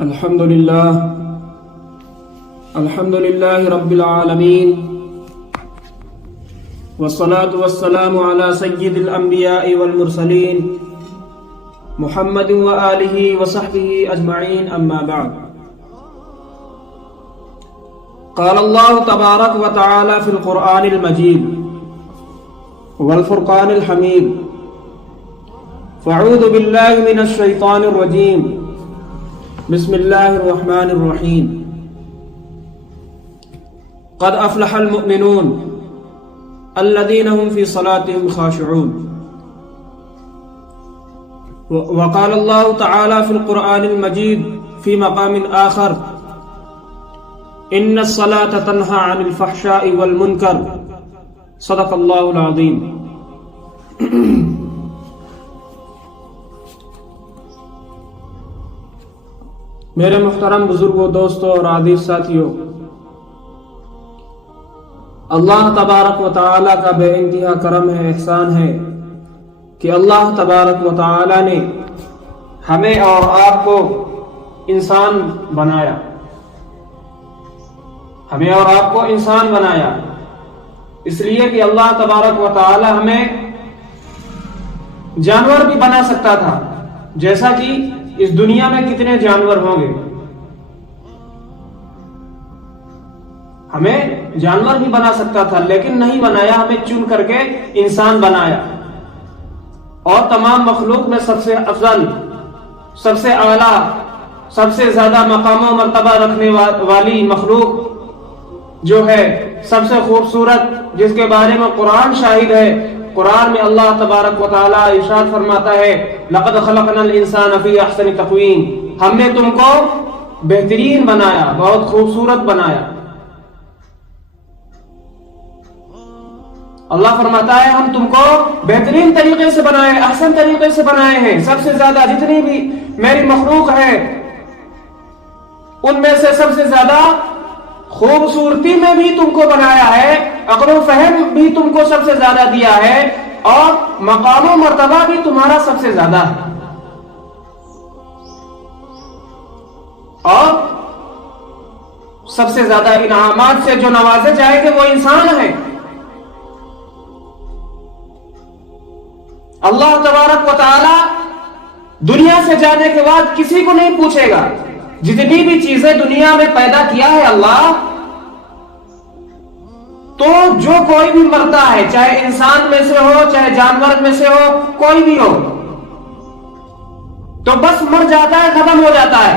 الحمد لله رب العالمين والصلاة والسلام على سيد الأنبياء والمرسلين محمد وآله وصحبه أجمعين أما بعد قال الله تبارك وتعالى في القرآن المجيد والفرقان الحميد فأعوذ بالله من الشيطان الرجيم بسم الله الرحمن الرحيم قد أفلح المؤمنون الذين هم في صلاتهم خاشعون وقال الله تعالى في القرآن المجيد في مقام آخر إن الصلاة تنهى عن الفحشاء والمنكر صدق الله العظيم. میرے محترم بزرگوں، دوستوں اور عزیز ساتھیوں، اللہ تبارک و تعالی کا بے انتہا کرم ہے، احسان ہے کہ اللہ تبارک و تعالی نے ہمیں اور آپ کو انسان بنایا، ہمیں اور آپ کو انسان بنایا اس لیے کہ اللہ تبارک و تعالی ہمیں جانور بھی بنا سکتا تھا، جیسا کہ اس دنیا میں کتنے جانور ہوں گے، ہمیں جانور بھی بنا سکتا تھا لیکن نہیں بنایا، ہمیں چن کر کے انسان بنایا. اور تمام مخلوق میں سب سے افضل، سب سے اعلیٰ، سب سے زیادہ مقام و مرتبہ رکھنے والی مخلوق جو ہے، سب سے خوبصورت، جس کے بارے میں قرآن شاہد ہے. قرآن میں اللہ تبارک و تعالی ارشاد فرماتا ہے لقد خلقنا الانسان فی احسن تقویم، ہم نے تم کو بہترین بنایا، بہت خوبصورت بنایا. اللہ فرماتا ہے ہم تم کو بہترین طریقے سے بنائے، احسن طریقے سے بنائے ہیں. سب سے زیادہ جتنی بھی میری مخلوق ہے ان میں سے سب سے زیادہ خوبصورتی میں بھی تم کو بنایا ہے، عقل و فہم بھی تم کو سب سے زیادہ دیا ہے، اور مقام و مرتبہ بھی تمہارا سب سے زیادہ ہے. اور سب سے زیادہ انعامات سے جو نوازے جائیں گے وہ انسان ہے. اللہ تبارک و تعالی دنیا سے جانے کے بعد کسی کو نہیں پوچھے گا. جتنی بھی چیزیں دنیا میں پیدا کیا ہے اللہ، تو جو کوئی بھی مرتا ہے، چاہے انسان میں سے ہو، چاہے جانور میں سے ہو، کوئی بھی ہو، تو بس مر جاتا ہے، ختم ہو جاتا ہے.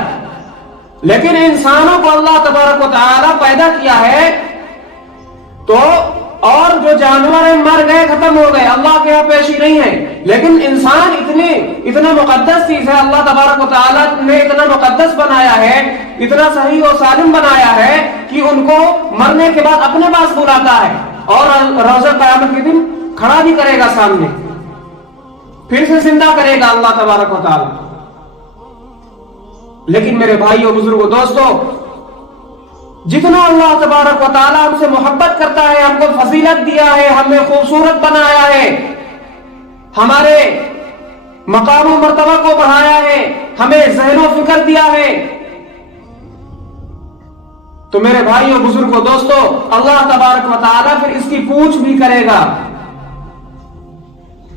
لیکن انسانوں کو اللہ تبارک و تعالی پیدا کیا ہے تو، اور جو جانور ہیں مر گئے، ختم ہو گئے، اللہ کے یہاں پیشی نہیں ہے. لیکن انسان اتنا مقدس چیز ہے، اللہ تبارک و تعالی نے اتنا مقدس بنایا ہے، اتنا صحیح و سالم بنایا ہے کہ ان کو مرنے کے بعد اپنے پاس بلاتا ہے اور روز قیامت کے دن کھڑا بھی کرے گا سامنے، پھر سے زندہ کرے گا اللہ تبارک و تعالی. لیکن میرے بھائیوں، بزرگوں، دوستوں، جتنا اللہ تبارک و تعالی ہم سے محبت کرتا ہے، ہم کو فضیلت دیا ہے، ہمیں خوبصورت بنایا ہے، ہمارے مقام و مرتبہ کو بڑھایا ہے، ہمیں ذہن و فکر دیا ہے، تو میرے بھائیوں، بزرگوں، دوستوں، اللہ تبارک و تعالی پھر اس کی پوچھ بھی کرے گا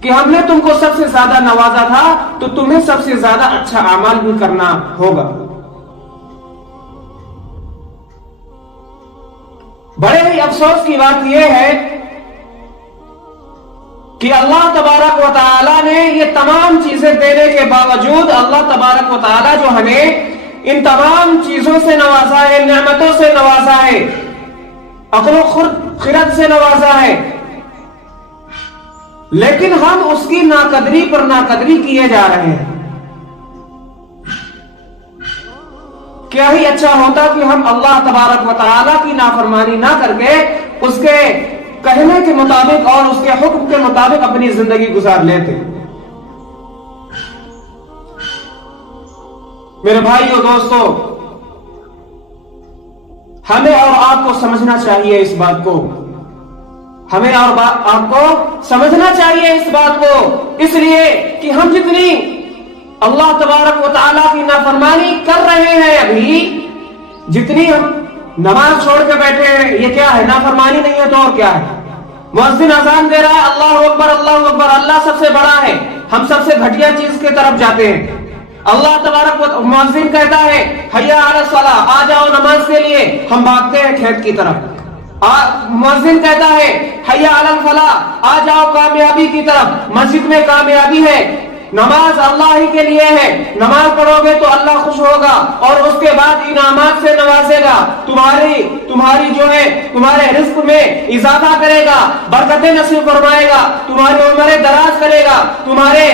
کہ ہم نے تم کو سب سے زیادہ نوازا تھا تو تمہیں سب سے زیادہ اچھا اعمال بھی کرنا ہوگا. بڑے ہی افسوس کی بات یہ ہے کہ اللہ تبارک و تعالی نے یہ تمام چیزیں دینے کے باوجود، اللہ تبارک و تعالی جو ہمیں ان تمام چیزوں سے نوازا ہے، نعمتوں سے نوازا ہے، عقل و خرد سے نوازا ہے، لیکن ہم اس کی ناقدری پر ناقدری کیے جا رہے ہیں. کیا ہی اچھا ہوتا کہ ہم اللہ تبارک و تعالی کی نافرمانی نہ کر کے اس کے کہنے کے مطابق اور اس کے حکم کے مطابق اپنی زندگی گزار لیتے. میرے بھائیوں، دوستوں، ہمیں اور آپ کو سمجھنا چاہیے اس بات کو، ہمیں اور آپ کو سمجھنا چاہیے اس بات کو، اس لیے کہ ہم جتنی اللہ تبارک و تعالیٰ کی نافرمانی کر رہے ہیں ابھی، جتنی ہم نماز چھوڑ کے بیٹھے ہیں، یہ کیا ہے؟ نافرمانی نہیں ہے تو اور کیا ہے؟ مؤذن اذان دے رہا ہے، اللہ اکبر اللہ اکبر، اللہ سب سے بڑا ہے، ہم سب سے گھٹیا چیز کی طرف جاتے ہیں۔ اللہ تبارک و مؤذن کہتا ہے حی علی الصلاۃ، آ جاؤ نماز کے لیے، ہم بھاگتے ہیں کھیت کی طرف۔ مؤذن کہتا ہے حی علی الفلاح، آ جاؤ کامیابی کی طرف، مسجد میں کامیابی ہے، نماز اللہ ہی کے لیے ہے، نماز پڑھو گے تو اللہ خوش ہوگا اور اس کے بعد انعامات سے نوازے گا، تمہاری جو ہے تمہارے رزق میں اضافہ کرے گا، برکتیں نصیب فرمائے گا، تمہاری عمریں دراز کرے گا، تمہارے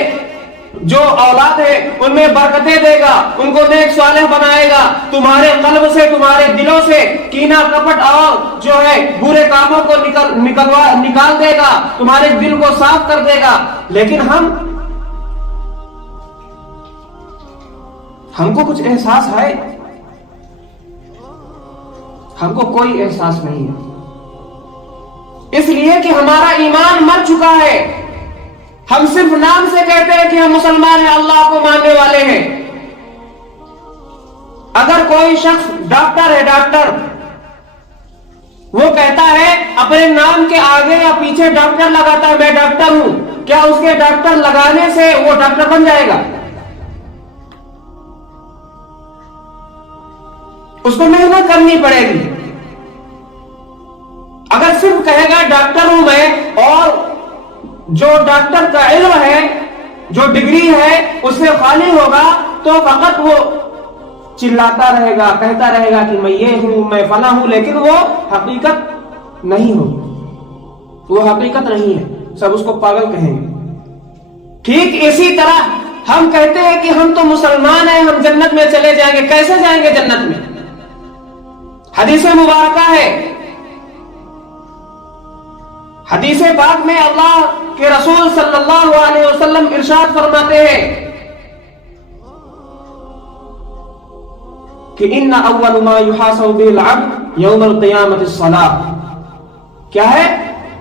جو اولاد ہے ان میں برکتیں دے گا، ان کو نیک صالح بنائے گا، تمہارے قلب سے تمہارے دلوں سے کینہ کپٹ اور جو ہے برے کاموں کو نکال دے گا، تمہارے دل کو صاف کر دے گا۔ لیکن ہم کو کچھ احساس ہے؟ ہم کو کوئی احساس نہیں ہے، اس لیے کہ ہمارا ایمان مر چکا ہے۔ ہم صرف نام سے کہتے ہیں کہ ہم مسلمان ہیں، اللہ کو ماننے والے ہیں۔ اگر کوئی شخص ڈاکٹر ہے، ڈاکٹر وہ کہتا ہے اپنے نام کے آگے یا پیچھے ڈاکٹر لگاتا ہے، میں ڈاکٹر ہوں، کیا اس کے ڈاکٹر لگانے سے وہ ڈاکٹر بن جائے گا؟ اس کو محنت کرنی پڑے گی۔ اگر صرف کہے گا ڈاکٹر ہوں میں، اور جو ڈاکٹر کا علم ہے، جو ڈگری ہے اس سے خالی ہوگا، تو فقط وہ چلاتا رہے گا، کہتا رہے گا کہ میں یہ ہوں، میں فلاں ہوں، لیکن وہ حقیقت نہیں ہوگی، وہ حقیقت نہیں ہے، سب اس کو پاگل کہیں گے۔ ٹھیک اسی طرح ہم کہتے ہیں کہ ہم تو مسلمان ہیں، ہم جنت میں چلے جائیں گے۔ کیسے جائیں گے جنت میں؟ حدیث مبارکہ ہے، حدیث پاک میں اللہ کے رسول صلی اللہ علیہ وسلم ارشاد فرماتے ہیں کہ ان اول ما يحاسب به العبد يوم القيامة الصلاة۔ کیا ہے؟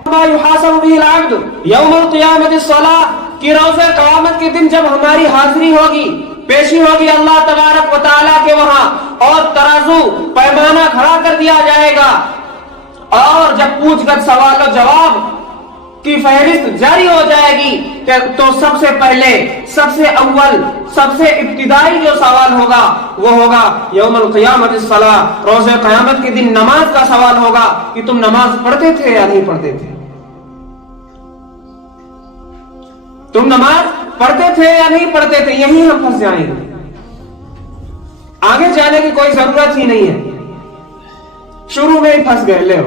ما يحاسب به العبد يوم القيامة الصلاة، کہ روز قیامت کے دن جب ہماری حاضری ہوگی، پیشی ہوگی اللہ تبارک و تعالیٰ کے وہاں، اور ترازو پیمانہ کھڑا کر دیا جائے گا، اور جب پوچھ گچھ سوال و جواب کی فہرست جاری ہو جائے گی تو سب سے پہلے، سب سے اول، سب سے ابتدائی جو سوال ہوگا وہ ہوگا یوم القیامت الصلاۃ، روز قیامت کے دن نماز کا سوال ہوگا کہ تم نماز پڑھتے تھے یا نہیں پڑھتے تھے، تم نماز پڑھتے تھے یا نہیں پڑھتے تھے۔ یہی ہم پھنس جائیں گے، آگے جانے کی کوئی ضرورت ہی نہیں ہے، شروع میں ہی پھنس گئے۔ لے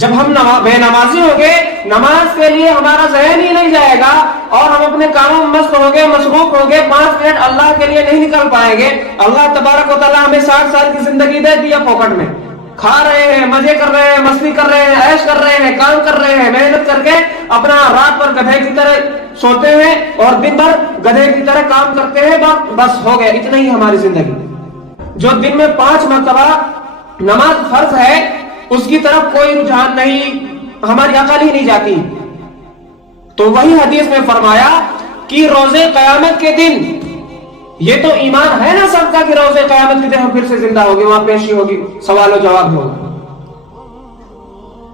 جب ہم بے نمازی ہوں گے، نماز کے لیے ہمارا ذہن ہی نہیں جائے گا، اور ہم اپنے کاموں میں مست ہوں گے، مصروف ہوں گے، 5 منٹ اللہ کے لیے نہیں نکال پائیں گے۔ اللہ تبارک و تعالیٰ ہمیں 60 سال کی زندگی دے دیا پاکٹ میں، کھا رہے ہیں، مزے کر رہے ہیں، مستی کر رہے ہیں، عیش کر رہے ہیں، کام کر رہے ہیں، محنت کر کے اپنا رات پر گدھے کی طرح سوتے ہیں اور دن بھر گدھے کی طرح کام کرتے ہیں، بس ہو گیا، اتنا ہی ہماری زندگی۔ جو دن میں 5 مرتبہ نماز فرض ہے، اس کی طرف کوئی رجحان نہیں، ہماری عقل ہی نہیں جاتی۔ تو وہی حدیث میں فرمایا کہ روز قیامت کے دن، یہ تو ایمان ہے نا سب کا کہ روز قیامت کے دن ہم پھر سے زندہ ہوگے، وہاں پیشی ہوگی، سوال و جواب ہوگا۔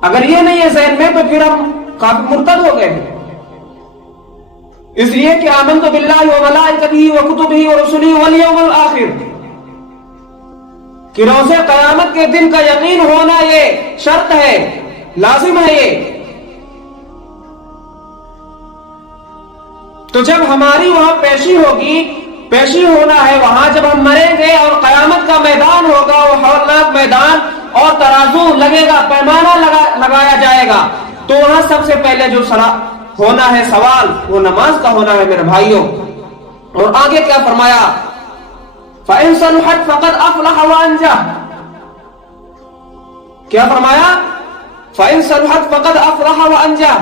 اگر یہ نہیں ہے ذہن میں تو پھر ہم کافی مرتد ہو گئے ہیں۔ اس لیے کہ آمنت باللہ وملائکتہ وکتبہ ورسلہ والیوم الآخر، کہ روز قیامت کے دن کا یقین ہونا یہ شرط ہے، لازم ہے یہ۔ تو جب ہماری وہاں پیشی ہوگی، پیشی ہونا ہے وہاں، جب ہم مریں گے اور قیامت کا میدان ہوگا، وہ ہولناک میدان، اور ترازو لگے گا، پیمانہ لگایا جائے گا، تو وہاں سب سے پہلے جو ہونا ہے سوال، وہ نماز کا ہونا ہے میرے بھائیوں۔ اور آگے کیا فرمایا؟ فَإِن صَلُحَتْ فَقَدْ أَفْلَحَ وَأَنجَحَ، کیا فرمایا؟ فَإِن صَلُحَتْ فَقَدْ أَفْلَحَ وَأَنجَحَ،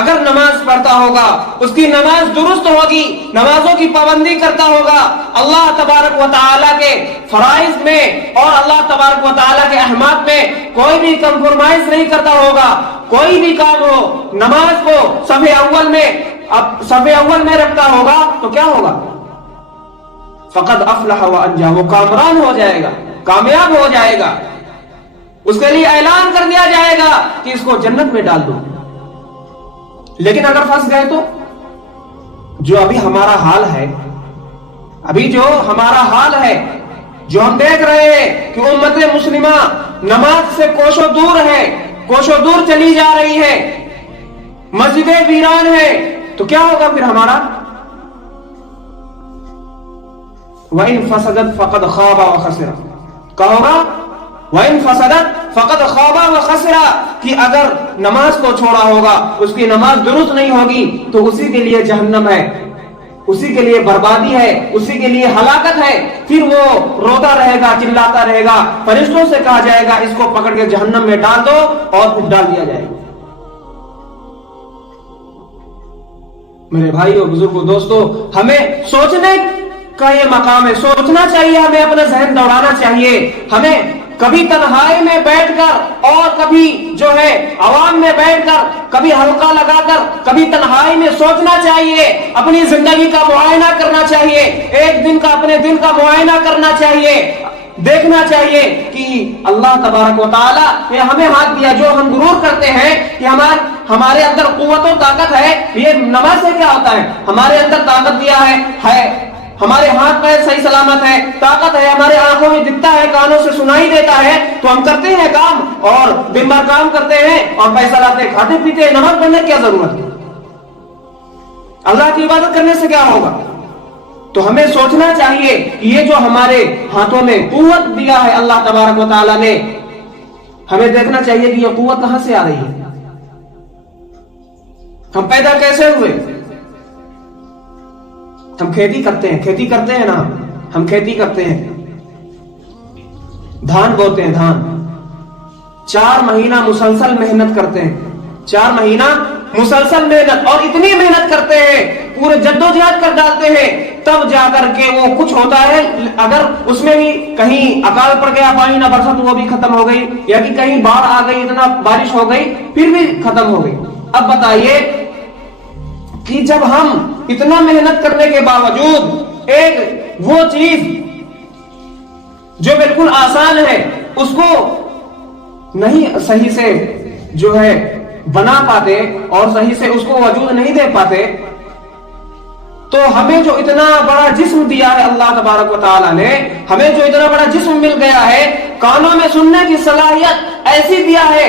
اگر نماز پڑھتا ہوگا، اس کی نماز درست ہوگی، نمازوں کی پابندی کرتا ہوگا، اللہ تبارک و تعالیٰ کے فرائض میں اور اللہ تبارک و تعالیٰ کے احکامات میں کوئی بھی کمپرومائز نہیں کرتا ہوگا، کوئی بھی کام ہو، نماز کو صف اول میں اب صف اول میں رکھتا ہوگا تو کیا ہوگا؟ فقد افلح وانجا، وہ کامران ہو جائے گا، کامیاب ہو جائے گا، اس کے لیے اعلان کر دیا جائے گا کہ اس کو جنت میں ڈال دو۔ لیکن اگر پھنس گئے تو جو ابھی ہمارا حال ہے، ابھی جو ہمارا حال ہے، جو ہم دیکھ رہے ہیں کہ امت مسلمہ نماز سے کوشوں دور ہے، کوشوں دور چلی جا رہی ہے، مسجدیں ویران ہے، تو کیا ہوگا پھر ہمارا؟ وَإِن فَسَدَتْ فَقَدْ خَابَ وَخَسِرَ، کہا ہوگا وَإِن فَسَدَتْ فَقَدْ خَابَ وَخَسِرَ، کہ اگر نماز کو چھوڑا ہوگا، اس کی نماز درست نہیں ہوگی تو اسی کے لیے جہنم ہے، اسی کے لیے بربادی ہے، اسی کے لیے ہلاکت ہے۔ پھر وہ روتا رہے گا، چلاتا رہے گا، فرشتوں سے کہا جائے گا اس کو پکڑ کے جہنم میں ڈال دو، اور پھر ڈال دیا جائے گا۔ میرے بھائیو، بزرگوں، دوستو، ہمیں سوچنے کا یہ مقام ہے، سوچنا چاہیے، ہمیں اپنا ذہن دوڑانا چاہیے، ہمیں کبھی تنہائی میں بیٹھ کر اور کبھی جو ہے عوام میں بیٹھ کر، کبھی حلقہ لگا کر، کبھی تنہائی میں سوچنا چاہیے، اپنی زندگی کا معائنہ کرنا چاہیے، ایک دن کا اپنے دل کا معائنہ کرنا چاہیے، دیکھنا چاہیے کہ اللہ تبارک و تعالی نے ہمیں ہاتھ دیا۔ جو ہم غرور کرتے ہیں کہ ہمارے اندر قوت و طاقت ہے، یہ نماز سے کیا ہوتا ہے؟ ہمارے اندر طاقت دیا ہے، ہمارے ہاتھ پیر صحیح سلامت ہے، طاقت ہے، ہمارے آنکھوں میں دکھتا ہے، کانوں سے سنائی دیتا ہے، تو ہم کرتے ہیں کام، اور دن بھر کام کرتے ہیں اور پیسہ لاتے ہیں، کھاتے پیتے ہیں، نماز پڑھنے کی کیا ضرورت ہے؟ اللہ کی عبادت کرنے سے کیا ہوگا؟ تو ہمیں سوچنا چاہیے کہ یہ جو ہمارے ہاتھوں میں قوت دیا ہے اللہ تبارک و تعالیٰ نے، ہمیں دیکھنا چاہیے کہ یہ قوت کہاں سے آ رہی ہے، ہم پیدا کیسے ہوئے؟ ہم کھیتی کرتے ہیں نا، ہم کھیتی کرتے ہیں، دھان بوتے ہیں، دھان 4 مہینہ مسلسل محنت کرتے ہیں، 4 مہینہ مسلسل محنت، اور اتنی محنت کرتے ہیں، پورے جدوجہد کر ڈالتے ہیں، تب جا کر کے وہ کچھ ہوتا ہے۔ اگر اس میں بھی کہیں اکال پڑ گیا، پانی نہ برسا تو وہ بھی ختم ہو گئی، یا کہ کہیں باڑھ آ گئی، اتنا بارش ہو گئی، پھر بھی ختم ہو گئی۔ اب بتائیے کہ جب ہم اتنا محنت کرنے کے باوجود ایک وہ چیز جو بالکل آسان ہے اس کو نہیں صحیح سے جو ہے بنا پاتے اور صحیح سے اس کو وجود نہیں دے پاتے، تو ہمیں جو اتنا بڑا جسم دیا ہے اللہ تبارک و تعالیٰ نے، ہمیں جو اتنا بڑا جسم مل گیا ہے، کانوں میں سننے کی صلاحیت ایسی دیا ہے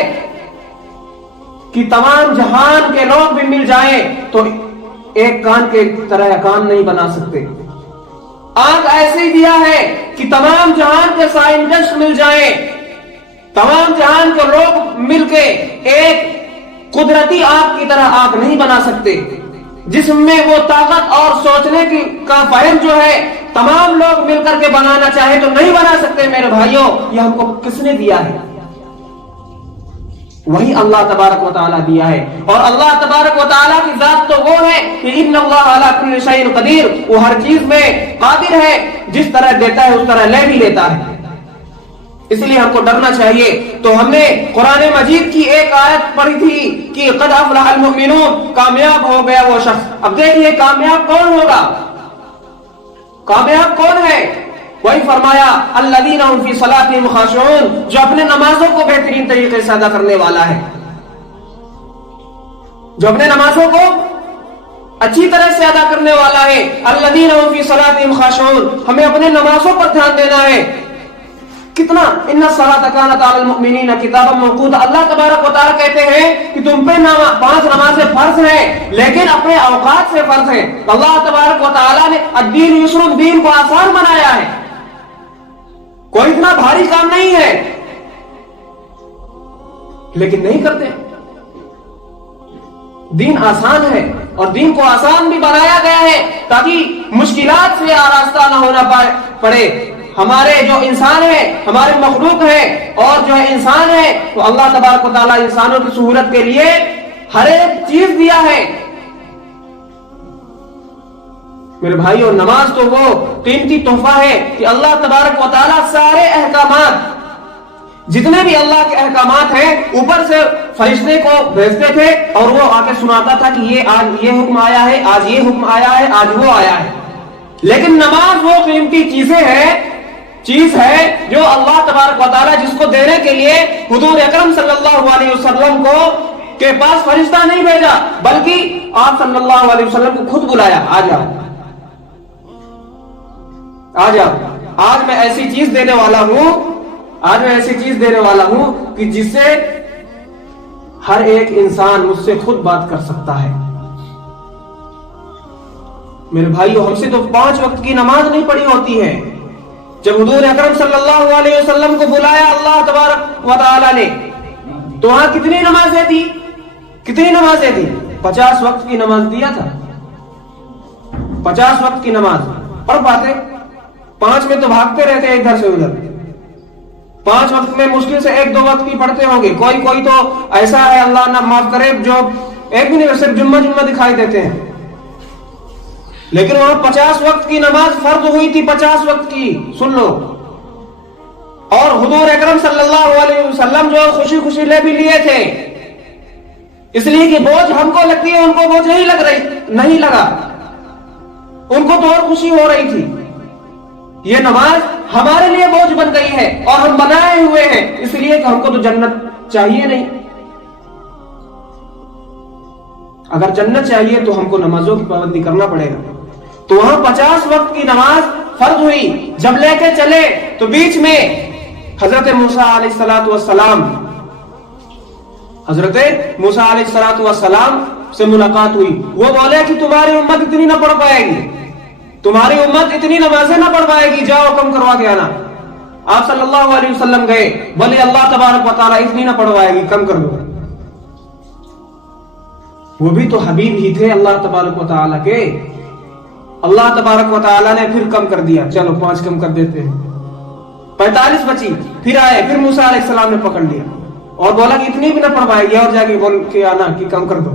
کہ تمام جہان کے لوگ بھی مل جائیں تو ایک کان کے طرح کان نہیں بنا سکتے۔ آنکھ ایسے دیا ہے کہ تمام جہان کے سائنٹسٹ مل جائیں، تمام جہان کے لوگ مل کے ایک قدرتی آنکھ کی طرح آنکھ نہیں بنا سکتے، جسم میں وہ طاقت اور سوچنے کی کا فہم جو ہے تمام لوگ مل کر کے بنانا چاہے تو نہیں بنا سکتے۔ میرے بھائیوں، یہ ہم کو کس نے دیا ہے؟ وہی اللہ تبارک و تعالیٰ دیا ہے، اور اللہ تبارک و تعالیٰ کی ذات تو وہ ہے کہ ان اللہ علی کل شیء قدیر، وہ ہر چیز میں قادر ہے، جس طرح دیتا ہے اس طرح لے بھی لیتا ہے، اس لیے ہم کو ڈرنا چاہیے۔ تو ہم نے قرآن مجید کی ایک آیت پڑھی تھی کہ قد افلح المؤمنون، کامیاب ہو گیا وہ شخص۔ اب دیکھیے کامیاب کون ہوگا، کامیاب کون ہے؟ وہی فرمایا الذین هم فی صلاتهم خاشعون، جو اپنے نمازوں کو بہترین طریقے سے ادا کرنے والا ہے، جو اپنے نمازوں کو اچھی طرح سے ادا کرنے والا ہے۔ الذین هم فی صلاتهم خاشعون، ہمیں اپنے نمازوں پر دھیان دینا ہے۔ کتنا ان الصلاۃ کانت علی المؤمنین کتابا موقوتا، اللہ تبارک و تعالیٰ کہتے ہیں کہ تم پہ 5 نمازیں فرض ہیں، لیکن اپنے اوقات سے فرض ہیں۔ اللہ تبارک و تعالیٰ نے الدین یسر، دین کو آسان بنایا ہے، کوئی اتنا بھاری کام نہیں ہے، لیکن نہیں کرتے۔ دین آسان ہے، اور دین کو آسان بھی بنایا گیا ہے تاکہ مشکلات سے آراستہ نہ ہونا پڑے۔ ہمارے جو انسان ہیں، ہمارے مخلوق ہیں، اور جو انسان ہے تو اللہ تبارک و تعالیٰ انسانوں کی سہولت کے لیے ہر ایک چیز دیا ہے۔ میرے بھائیو، نماز تو وہ قیمتی تحفہ ہے کہ اللہ تبارک و تعالیٰ سارے احکامات، جتنے بھی اللہ کے احکامات ہیں، اوپر سے فرشتے کو بھیجتے تھے اور وہ آ کے سناتا تھا کہ یہ آج یہ حکم آیا ہے، آج یہ حکم آیا ہے، آج وہ آیا ہے. لیکن نماز وہ قیمتی چیز ہے جو اللہ تبارک و تعالیٰ جس کو دینے کے لیے حضور اکرم صلی اللہ علیہ وسلم کو کے پاس فرشتہ نہیں بھیجا، بلکہ آپ صلی اللہ علیہ وسلم کو خود بلایا، آ جاؤ آ جاؤ، آج میں ایسی چیز دینے والا ہوں کہ جس سے ہر ایک انسان مجھ سے خود بات کر سکتا ہے. میرے بھائیو، ہم سے تو 5 وقت کی نماز نہیں پڑھی ہوتی ہے. جب حضور اکرم صلی اللہ علیہ وسلم کو بلایا اللہ تبارک و تعالی نے تو وہاں کتنی نمازیں تھی؟ 50 وقت کی نماز دیا تھا. 50 وقت کی نماز پڑھ پاتے؟ 5 میں تو بھاگتے رہتے ہیں ادھر سے ادھر. 5 وقت میں مشکل سے 1-2 وقت کی پڑھتے ہوں گے. کوئی تو ایسا ہے اللہ نہ معاف کرے جو ایک بھی نہیں صرف جمعہ دکھائی دیتے ہیں. لیکن وہاں 50 وقت کی نماز فرض ہوئی تھی، 50 وقت کی. سن لو. اور حضور اکرم صلی اللہ علیہ وسلم جو خوشی لے بھی لیے تھے، اس لیے کہ بوجھ ہم کو لگتی ہے، ان کو بوجھ نہیں لگا. ان کو تو اور خوشی ہو رہی تھی. یہ نماز ہمارے لیے بوجھ بن گئی ہے اور ہم بنائے ہوئے ہیں، اس لیے کہ ہم کو تو جنت چاہیے نہیں. اگر جنت چاہیے تو ہم کو نمازوں کی پابندی کرنا پڑے گا. تو وہاں 50 وقت کی نماز فرض ہوئی. جب لے کے چلے تو بیچ میں حضرت موسیٰ علیہ السلام سے ملاقات ہوئی. وہ بولے کہ تمہاری امت اتنی نہ پڑھ پائے گی، تمہاری امت اتنی نمازیں نہ پڑھ پائے گی، جاؤ کم کروا کے آنا. آپ صلی اللہ علیہ وسلم گئے، بولے اللہ تبارک و تعالیٰ اتنی نہ پڑھوائے گی، کم کر دو. وہ بھی تو حبیب ہی تھے اللہ تبارک و تعالیٰ کے. اللہ تبارک و تعالیٰ نے پھر کم کر دیا، چلو 5 کم کر دیتے ہیں. 45 بچی. پھر آئے، پھر موسیٰ علیہ السلام نے پکڑ لیا اور بولا کہ اتنی بھی نہ پڑھوائے گی، اور جا کے بول کے آنا کہ کم کر دو.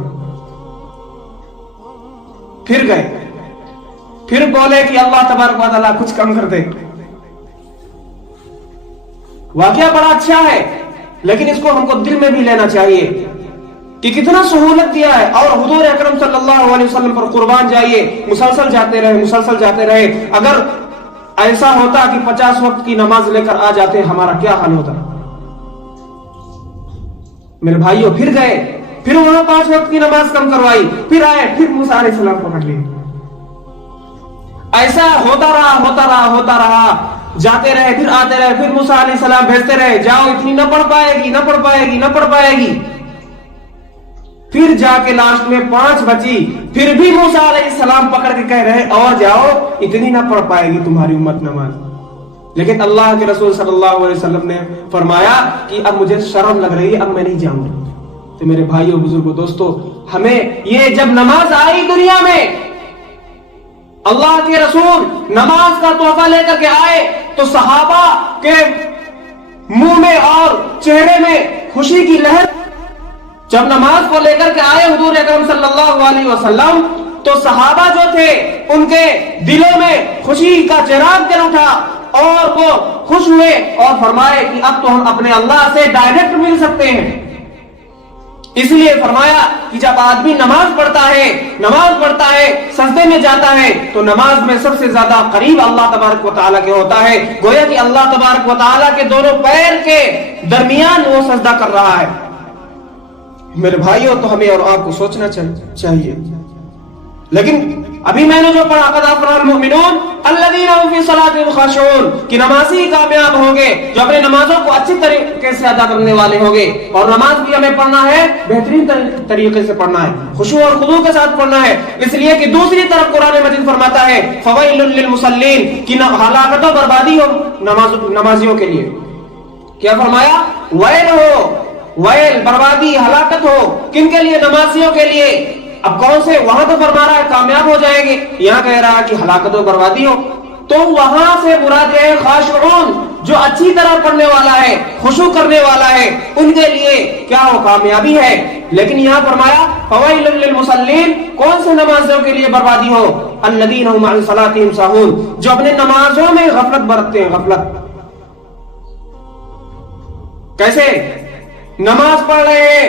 پھر گئے، پھر بولے کہ اللہ تبارک و تعالیٰ کچھ کم کر دے. واقعہ بڑا اچھا ہے، لیکن اس کو ہم کو دل میں بھی لینا چاہیے کہ کتنا سہولت دیا ہے. اور حضور اکرم صلی اللہ علیہ وسلم پر قربان جائیے، مسلسل جاتے رہے. اگر ایسا ہوتا کہ 50 وقت کی نماز لے کر آ جاتے، ہمارا کیا حال ہوتا؟ میرے بھائیوں، پھر گئے، پھر وہاں 5 وقت کی نماز کم کروائی. پھر آئے، پھر موسیٰ علیہ السلام پکڑ لیے. ایسا ہوتا رہا. جاتے رہے، پھر آتے رہے، پھر موسیٰ علیہ السلام بھیجتے رہے، جاؤ اتنی نہ پڑھ پائے گی. پھر جا کے لاسٹ میں 5 بچی. پھر بھی موسیٰ علیہ السلام پکڑ کے کہہ رہے اور جاؤ، اتنی نہ پڑھ پائے گی تمہاری امت نماز. لیکن اللہ کے رسول صلی اللہ علیہ وسلم نے فرمایا کہ اب مجھے شرم لگ رہی ہے، اب میں نہیں جاؤں گا. تو میرے بھائیوں، بزرگوں، دوستو، ہمیں یہ جب نماز آئی دنیا میں، اللہ کے رسول نماز کا تحفہ لے کر کے آئے تو صحابہ کے منہ میں اور چہرے میں خوشی کی لہر. جب نماز کو لے کر کے آئے حضور اکرم صلی اللہ علیہ وسلم تو صحابہ جو تھے ان کے دلوں میں خوشی کا چراغ جل اٹھا اور وہ خوش ہوئے اور فرمائے کہ اب تو ہم اپنے اللہ سے ڈائریکٹ مل سکتے ہیں. اس لیے فرمایا کہ جب آدمی نماز پڑھتا ہے سجدے میں جاتا ہے تو نماز میں سب سے زیادہ قریب اللہ تبارک و تعالیٰ کے ہوتا ہے. گویا کہ اللہ تبارک و تعالیٰ کے دونوں پیر کے درمیان وہ سجدہ کر رہا ہے. میرے بھائیوں، تو ہمیں اور آپ کو سوچنا چاہیے. لیکن ابھی میں نے جو پڑھا قد افلح المؤمنون الذین هم فی صلاتهم خاشعون کہ نمازی کامیاب ہوں گے جو اپنے نمازوں کو اچھی طریقے سے ادا کرنے والے ہوں گے. اور نماز بھی ہمیں پڑھنا ہے بہترین طریقے سے پڑھنا ہے، خشوع اور خضوع کے ساتھ پڑھنا ہے. اس لیے کہ دوسری طرف قرآن مجید فرماتا ہے فویل للمصلین کہ ہلاکت و بربادی ہو نمازیوں کے لیے. کیا فرمایا؟ ویل بربادی ہلاکت ہو کن کے لیے؟ نمازیوں کے لیے. اب کون سے؟ وہاں تو فرما رہا ہے کامیاب ہو جائیں گے، یہاں کہہ رہا ہے کہ ہلاکت و بربادی ہو. تو وہاں سے مراد ہے خاشعون، جو اچھی طرح پڑھنے والا ہے، خشوع کرنے والا ہے، ان کے لیے کیا ہو؟ کامیابی ہے. لیکن یہاں فرمایا فویل للمصلین، کون سے نمازیوں کے لیے بربادی ہو؟ الذین هم عن صلاتهم ساہون، جو اپنے نمازوں میں غفلت برتتے ہیں. غفلت کیسے؟ نماز پڑھ رہے ہیں